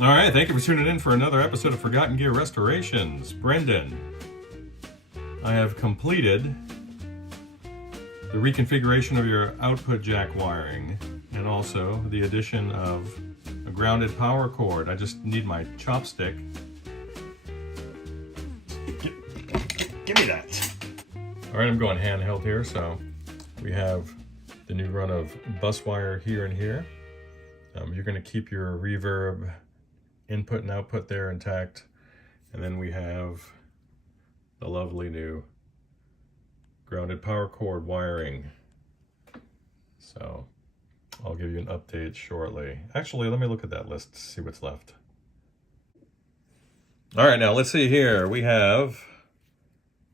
All right, thank you for tuning in for another episode of Forgotten Gear Restorations. Brendan, I have completed the reconfiguration of your output jack wiring and also the addition of a grounded power cord. I just need my chopstick. Give me that. All right, I'm going handheld here, so we have the new run of bus wire here and here. You're going to keep your reverb input and output there intact, and then we have the lovely new grounded power cord wiring. So I'll give you an update shortly. Actually, let me look at that list to see what's left. All right, now let's see here. We have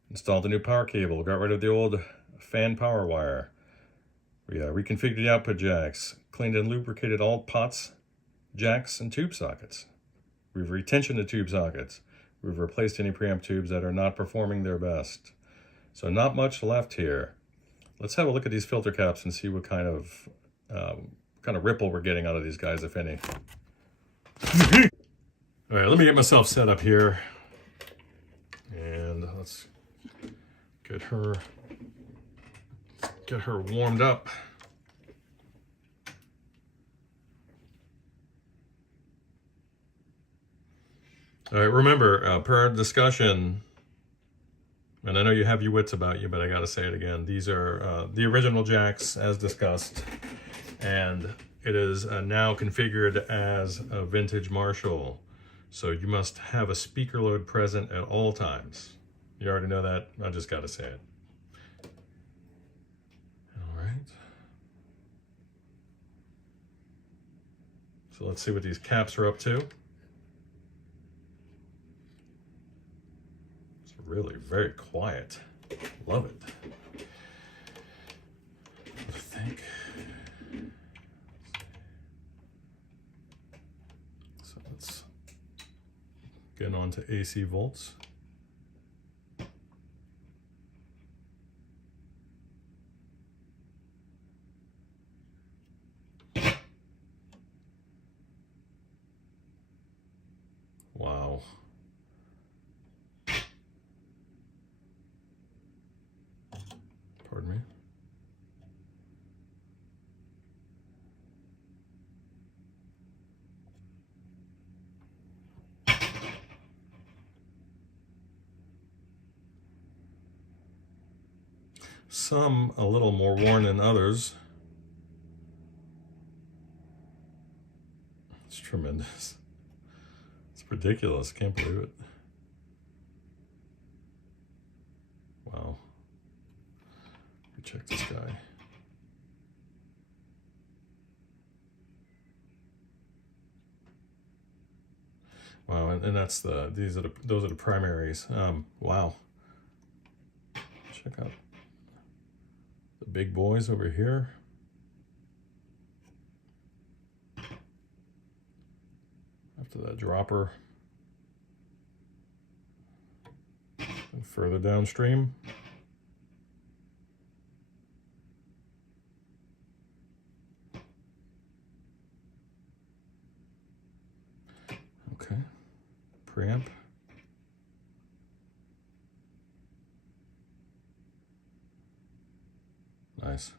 installed the new power cable, got rid of the old fan power wire. We reconfigured the output jacks, cleaned and lubricated all pots, jacks, and tube sockets. We've retensioned the tube sockets. We've replaced any preamp tubes that are not performing their best. So not much left here. Let's have a look at these filter caps and see what kind of ripple we're getting out of these guys, if any. All right, let me get myself set up here. And let's get her warmed up. All right, remember, per our discussion, and I know you have your wits about you, but I gotta say it again, these are the original jacks as discussed, and it is now configured as a vintage Marshall. So you must have a speaker load present at all times. You already know that, I just gotta say it. All right. So let's see what these caps are up to. Really very quiet. Love it. I think. So let's get on to AC volts. Wow. Pardon me. Some a little more worn than others. It's tremendous. It's ridiculous. Can't believe it. Wow. Check this guy. Wow, and that's those are the primaries. Wow. Check out the big boys over here. After that dropper. And further downstream. Okay, preamp. Nice.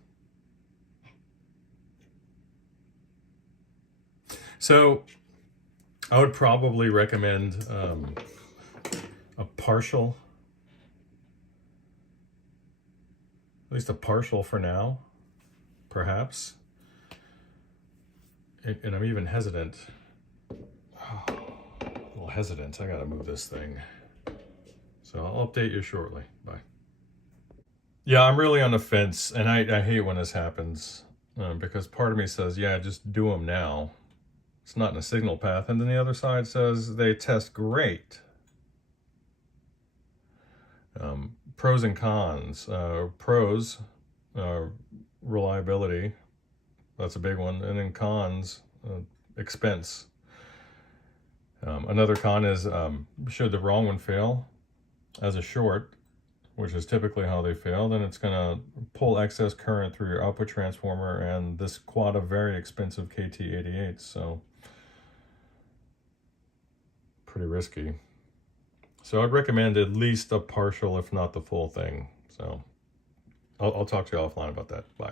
So I would probably recommend a partial, at least a partial for now, perhaps. And I'm even hesitant. Oh, a little hesitant. I gotta move this thing. So I'll update you shortly. Bye. Yeah, I'm really on the fence, and I hate when this happens because part of me says, yeah, just do them now. It's not in a signal path. And then the other side says they test great. Pros and cons. Pros, reliability. That's a big one. And then cons, expense. Another con is should the wrong one fail as a short, which is typically how they fail, then it's going to pull excess current through your output transformer and this quad of very expensive KT88. So pretty risky. So I'd recommend at least a partial, if not the full thing. So I'll talk to you offline about that. Bye.